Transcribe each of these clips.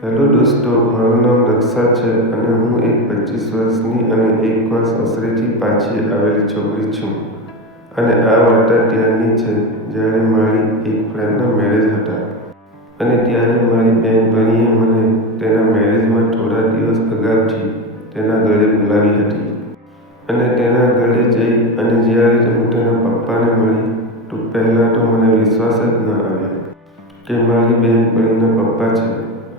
Hello દોસ્તો, મારું નામ રક્ષા છે અને હું એક 25 વર્ષની અને એકવાર સાસરેથી પાછી આવેલી છોકરી છું. અને આ વાર્તા ત્યારની છે જ્યારે મારી એક ફ્રેન્ડના મેરેજ હતા. અને ત્યારે મારી બહેનપણીએ મને તેના મેરેજમાં થોડા દિવસ અગાઉથી તેના ઘરે બોલાવી હતી. અને તેના ઘરે જઈ અને જ્યારે હું તેના પપ્પાને મળી તો પહેલાં તો મને વિશ્વાસ જ ન આવ્યો કે મારી બહેનપણીના પપ્પા છે.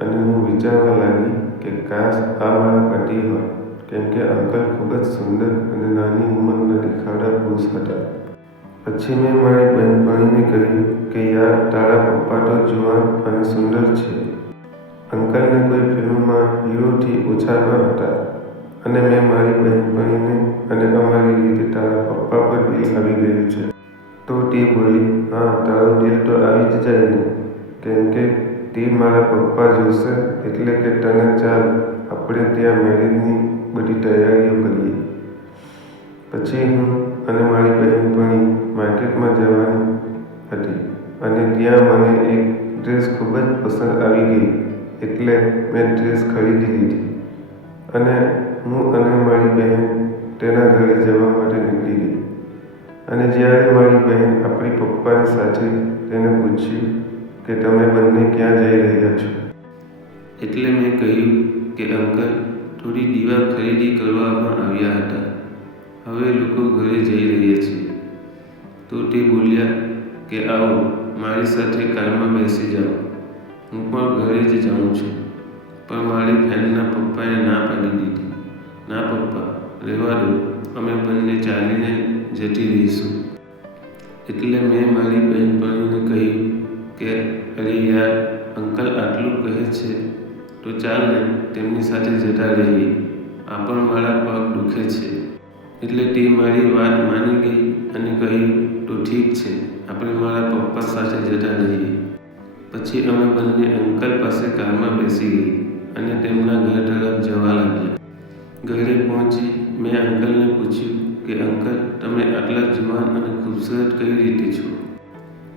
અને હું વિચારવા લાગી કે કાશ આ મારા પતિ હોત, કેમ કે અંકલ ખૂબ જ સુંદર અને નાની ઉંમરના દેખાવડા પુરુષ હતા. પછી મેં મારી બહેનપણીને કહ્યું કે યાર, તારા પપ્પા તો જુવાન અને સુંદર છે. અંકલને કોઈ ફિલ્મમાં હીરોથી ઓછા ન હતા. અને મેં મારી બહેનપણીને અને અમારી રીતે તારા પપ્પા પર દિલ આવી ગયું છે. તો તે બોલી, હા, તારું દિલ તો આવી જ જાય ને, કેમ કે તે મારા પપ્પા જોશે એટલે કે તને ચાલ આપણે ત્યાં મેરેજની બધી તૈયારીઓ કરીએ. પછી હું અને મારી બહેનપણી માર્કેટમાં જવાની હતી અને ત્યાં મને એક ડ્રેસ ખૂબ જ પસંદ આવી ગઈ એટલે મેં ડ્રેસ ખરીદી લીધી. અને હું અને મારી બહેન તેના ઘરે જવા માટે નીકળી ગઈ. અને જ્યારે મારી બહેન આપણી પપ્પાની સાથે તેને પૂછ્યું કે તમે બંને ક્યાં જઈ રહ્યા છો? એટલે મેં કહ્યું કે અંકલ થોડી દીવા ખરીદી કરવામાં આવ્યા હતા. હવે લોકો ઘરે જઈ રહ્યા છીએ. તો તે બોલ્યા કે આવો, મારી સાથે કારમાં બેસી જાઓ. હું પણ ઘરે જ જાઉં છું. પણ મારી ફ્રેન્ડના પપ્પાએ ના પાડી દીધી. ના પપ્પા, રહેવા દો, અમે બંને ચાલીને જતી રહીશું. એટલે મેં મારી બહેનપણીને કહ્યું કે અરે યાર, અંકલ આટલું કહે છે તો ચાલ ને તેમની સાથે જતા રહીએ. આ પણ મારા પગ દુખે છે. એટલે તે મારી વાત માની ગઈ અને કહ્યું તો ઠીક છે, આપણે મારા પપ્પા સાથે જતા રહીએ. પછી અમે બંને અંકલ પાસે કારમાં બેસી ગઈ અને તેમના ઘર તરફ જવા લાગ્યા. ઘરે પહોંચી મેં અંકલને પૂછ્યું કે અંકલ, તમે આટલા જુવાન અને ખૂબસૂરત કઈ રીતે છો?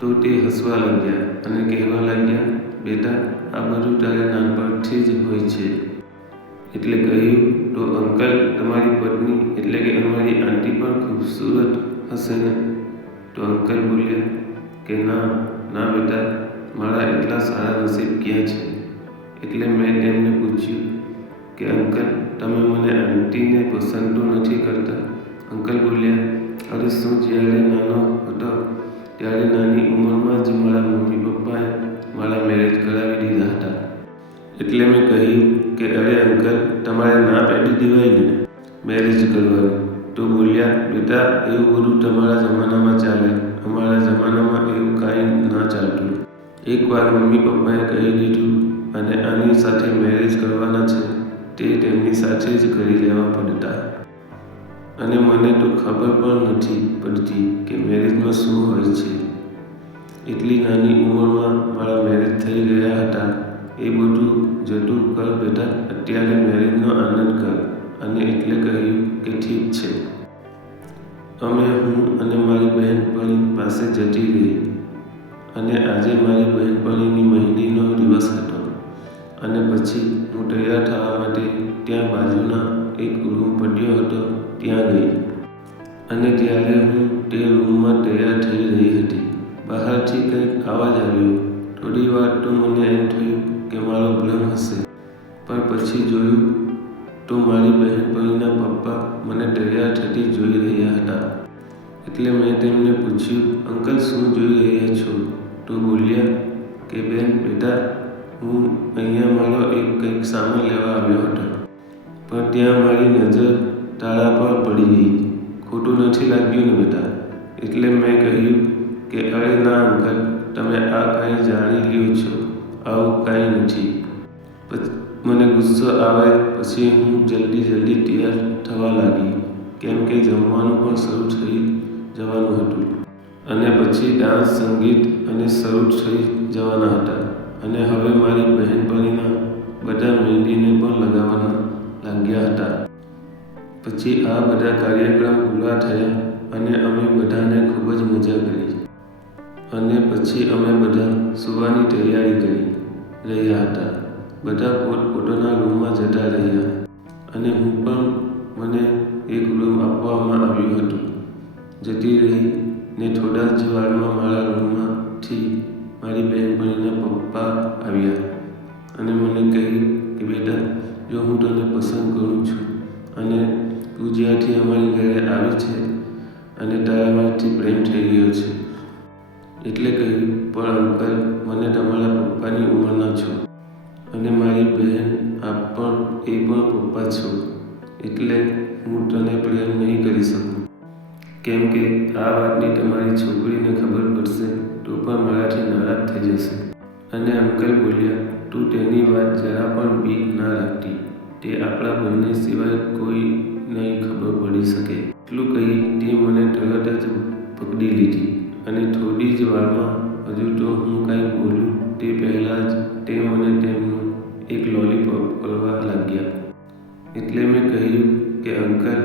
તો તે હસવા લાગ્યા અને કહેવા લાગ્યા, બેટા, આ બધું તારે નાનપણથી જ હોય છે. એટલે કહ્યું, તો અંકલ, તમારી પત્ની એટલે કે અમારી આંટી પણ ખૂબસૂરત હશે ને? તો અંકલ બોલ્યા કે ના, ના બેટા, મારા એટલા સારા નસીબ ક્યાં છે? એટલે મેં તેમને પૂછ્યું કે અંકલ, તમે મને આંટીને પસંદ તો નથી કરતા? અંકલ બોલ્યા, અરે શું, જ્યારે નાનો હતો ત્યારે નાની ઉંમરમાં જ મારા મમ્મી પપ્પાએ મારા મેરેજ કરાવી દીધા હતા. એટલે મેં કહ્યું કે અરે અંકલ, તમારે ના પાડી દેવાય ને મેરેજ કરવાની? તો બોલ્યા, બેટા, એવું બધું તમારા જમાનામાં ચાલે, અમારા જમાનામાં એવું કાંઈ ના ચાલતું. એકવાર મમ્મી પપ્પાએ કહી દીધું અને આની સાથે મેરેજ કરવાના છે તે તેમની સાથે જ કરી લેવા પડતા. અને મને તો ખબર પણ નથી પડતી કે મેરેજમાં શું હોય છે. એટલી નાની ઉંમરમાં મારા મેરેજ થઈ ગયા હતા. એ બધું જતું કર બેટા, અત્યારે મેરેજનો આનંદ કર. અને એટલે કહ્યું કે ઠીક છે. અમે હું અને મારી બહેનપણી પાસે જતી રહી. અને આજે મારી બહેનપણીની મહેંદીનો દિવસ હતો. અને પછી હું તૈયાર થવા માટે ત્યાં બાજુના એક રૂમ પડ્યો હતો ત્યાં ગઈ. અને ત્યારે હું તે રૂમમાં તૈયાર થઈ રહી હતી. બહારથી કંઈક અવાજ આવ્યો. થોડી વાર તો મને એમ થયું કે મારો ભ્રમ હશે. પણ પછી જોયું તો મારી બહેનપણીના પપ્પા મને તૈયાર થતી જોઈ રહ્યા હતા. એટલે મેં તેમને પૂછ્યું, અંકલ, શું જોઈ રહ્યા છો? તો બોલ્યા કે બેન, બેટા, હું અહીંયા મારો કંઈક સામાન લેવા આવ્યો હતો. પણ ત્યાં મારી નજર તારા પર પડી ગઈ. ખોટું નથી લાગ્યું ને બેટા? એટલે મેં કહ્યું કે અરે ના અંકલ, તમે આ કાંઈ જાણી લ્યો છો, આવું કાંઈ નથી. મને ગુસ્સો આવે પછી હું જલ્દી તૈયાર થવા લાગી, કેમ કે જમવાનું પણ શરૂ થઈ જવાનું હતું. અને પછી ડાન્સ, સંગીત અને શરૂ થઈ જવાના હતા. અને હવે મારી બહેનપણીના બધા મહેંદીને પણ લગાવવાના લાગ્યા હતા. પછી આ બધા કાર્યક્રમ પૂરા થયા અને અમે બધાને ખૂબ જ મજા કરી. અને પછી અમે બધા સૂવાની તૈયારી કરી રહ્યા હતા. બધા પોતપોતાના રૂમમાં જતા રહ્યા અને હું પણ મને એક રૂમ આપવામાં આવ્યું હતું. જતી રહી ને થોડા જ વારમાં મારા રૂમમાંથી મારી બહેનપણીના પપ્પા આવ્યા અને મને કહ્યું કે બેટા, જો હું તને પસંદ કરું છું અને તું જ્યાંથી અમારી ઘરે આવી છે અને તારામાંથી પ્રેમ થઈ ગયો છે. એટલે કહ્યું, પણ અંકલ, મને તમારા પપ્પાની ઉંમરના છો અને મારી બહેન એ પણ પપ્પા છો, એટલે હું તને પ્રેમ નહીં કરી શકું. કેમ કે આ વાતની તમારી છોકરીને ખબર પડશે તો પણ મારાથી નારાજ થઈ જશે. અને અંકલ બોલ્યા, તું તેની વાત જરા પણ બીક ના રાખતી. તે આપણા બંને સિવાય કોઈ નહીં ખબર પડી શકે. એટલું કહી તે મને તરત જ પકડી લીધી અને થોડી જ વારમાં, હજુ તો હું કાંઈ બોલું તે પહેલાં જ તે મને તેમનું એક લોલીપોપ કરવા લાગ્યા. એટલે મેં કહ્યું કે અંકલ,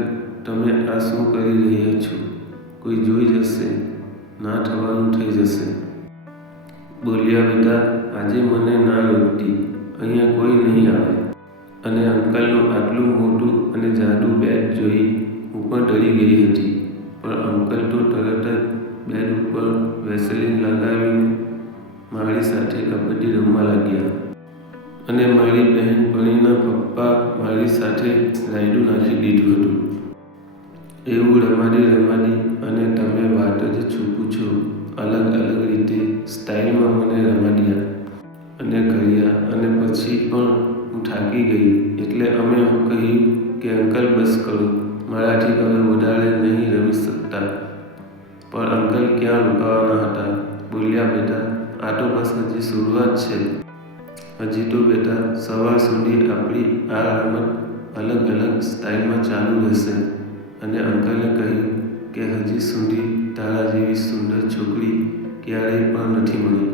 તમે આ શું કરી રહ્યા છો? કોઈ જોઈ જશે, ના થવાનું થઈ જશે. બોલ્યા, બેટા, આજે મને ના રોકતી, અહીંયા કોઈ નહીં આવે. અને અંકલનું આટલું મોટું અને જાડું બેડ જોઈ હું પણ ડરી ગઈ હતી. પણ અંકલ તો તરત જ બેડ ઉપર વેસલીન લગાવીને મારી સાથે કબડ્ડી રમવા લાગ્યા અને મારી બહેનપણીના પપ્પા મારી સાથે રાયડું નાખી દીધું હતું. એવું રમાડી અને તમે વાત જ શું પૂછો, અલગ અલગ રીતે સ્ટાઇલમાં મને રમાડ્યા અને કર્યા. અને પછી પણ હું થાકી ગઈ એટલે અમે કહ્યું કે અંકલ, બસ કરો, મારાથી હવે વધારે નહીં રમી શકતા. પણ અંકલ ક્યાં રોકાવાના હતા. બોલ્યા, બેટા, આ તો બસ હજી શરૂઆત છે. હજી તો બેટા સવાર સુધી આપણી આ રમત અલગ અલગ સ્ટાઇલમાં ચાલુ રહેશે. અને અંકલે કહ્યું કે હજી સુધી તારા જેવી સુંદર છોકરી ક્યારેય પણ નથી મળી.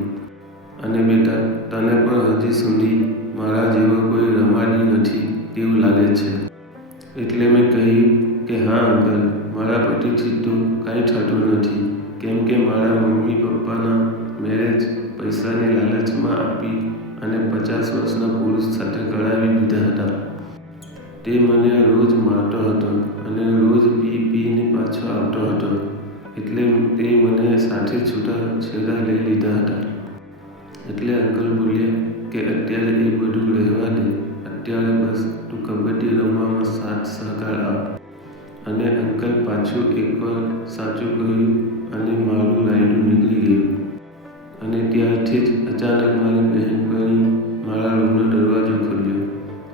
અને બેટા, તને પણ હજી સુધી મારા જેવો કોઈ રમાડી નથી તેવું લાગે છે. એટલે મેં કહ્યું કે હા અંકલ, મારા પતિથી તો કાંઈ થતું નથી. કેમ કે મારા મમ્મી પપ્પાના મેરેજ પૈસાની લાલચમાં આપી અને 50 વર્ષના પુરુષ સાથે કરાવી દીધા હતા. તે મને રોજ મારતો હતો અને રોજ પીને પાછો આવતો હતો. એટલે તે મને સાથે છૂટાછેડા લઈ લીધા હતા. એટલે અંકલ બોલ્યા કે અત્યારે એ બધું રહેવા દે. અત્યારે બસ તું કબડ્ડી રમવામાં સાથ સહકાર આપ. અને અંકલ પાછું એકવાર સાચું કહ્યું અને મારું રાયડું નીકળી ગયું. અને ત્યારથી જ અચાનક મારી બહેનપણી મારા રૂમનો દરવાજો ખોલ્યો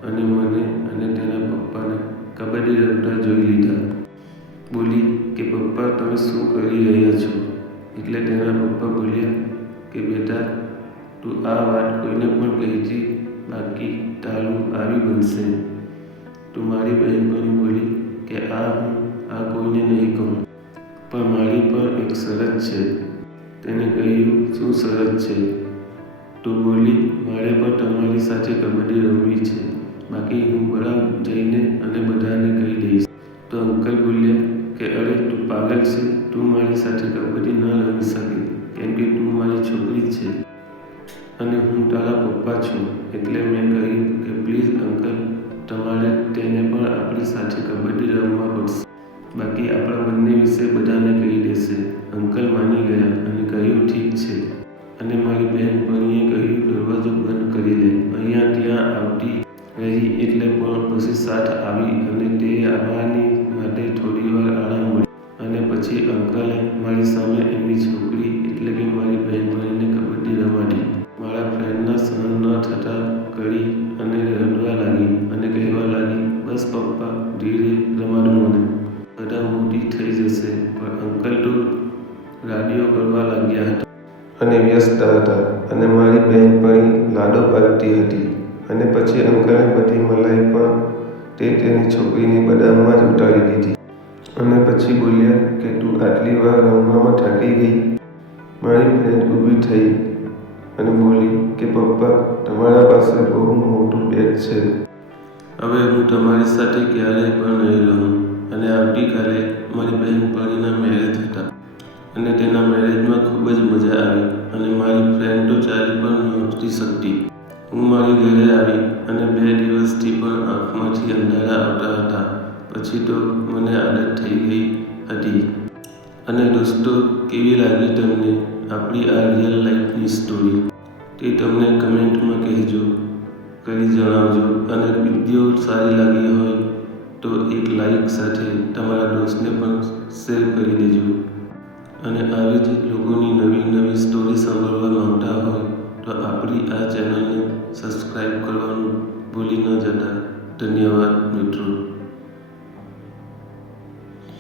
અને મને અને તેના પપ્પાને કબડ્ડી રમતા જોઈ લીધા. બોલી કે પપ્પા, તમે શું કરી રહ્યા છો? એટલે તેના પપ્પા બોલ્યા કે બેટા, તું આ વાત કોઈને પણ કહેતી, બાકી તારું આવી બનશે. તો મારી બહેનપણી બોલી કે હું આ કોઈને નહીં કહું, પણ મારી પણ એક શરત છે. તેને કહ્યું, શું શરત છે? તો બોલી, મારે પણ તમારી સાથે કબડ્ડી રમવી છે, બાકી હું બરાબર જઈને અને બધાને કહી દઈશ. તો અંકલ બોલ્યા કે અરે, તું પાગલ છે, તું મારી સાથે કબડ્ડી ન રમી શકે, કેમ કે તું મારી છોકરી છે અને હું તારા પપ્પા છું. એટલે મેં કહ્યું કે પ્લીઝ અંકલ, તમારે તેને પણ આપણી સાથે કબડ્ડી રમવા પડશે, બાકી આપણા બંને વિશે બધાને કહી દેશે. અંકલ માની ગયા અને કહ્યું, ઠીક છે. અને મારી બહેનપણીએ કહ્યું, દરવાજો બંધ કરી લે. અહીંયા ત્યાં આવતી રહી એટલે પણ પછી સાથ આવી અને તે આવવાની માટે થોડી વાર આરામ મળ્યો. અને પછી અંકલે મારી સામે એમની છોકરી એટલે કે મારી બહેનપણીને કબડ્ડી રમાડી. મારા ફ્રેન્ડના સહન ન થતાં કરી અને રડવા લાગી અને કહેવા લાગી, બસ પપ્પા, ધીરે રમાડો મને, બધા મોટી થઈ જશે. પણ અંકલ તો રાડીઓ કરવા લાગ્યા હતા અને વ્યસ્ત હતા અને મારી બહેનપણી લાડો પાડતી હતી. અને પછી અંકલે બધી મલાઈ પણ તેની છોકરીની બદામમાં જ ઉતારી દીધી. અને પછી બોલ્યા કે તું આટલી વાર રમવામાં થાકી ગઈ? મારી ફ્રેન્ડ ઊભી થઈ અને બોલી કે પપ્પા, તમારા પાસે બહુ મોટું બેડ છે. હવે હું તમારી સાથે ક્યારેય પણ નહીં રહું. અને આવતીકાલે મારી બહેનપણીના મેરેજ હતા અને તેના મેરેજમાં ખૂબ જ મજા આવી અને મારી ફ્રેન્ડ તો ચાલી પણ નહોતી શકતી. હું મારી ઘરે આવી અને 2 દિવસથી પણ આંખમાંથી અંધારા આવતા હતા. પછી તો મને આદત થઈ ગઈ હતી. અને દોસ્તો, કેવી લાગી તમને આપણી આ રિયલ લાઈફની સ્ટોરી? તે તમને કમેન્ટમાં કરી જણાવજો. અને વિડીયો સારી લાગી હોય તો એક લાઈક સાથે તમારા દોસ્તને પણ શેર કરી દેજો. અને આવી જ લોકોની નવી સ્ટોરી સાંભળવા માંગતા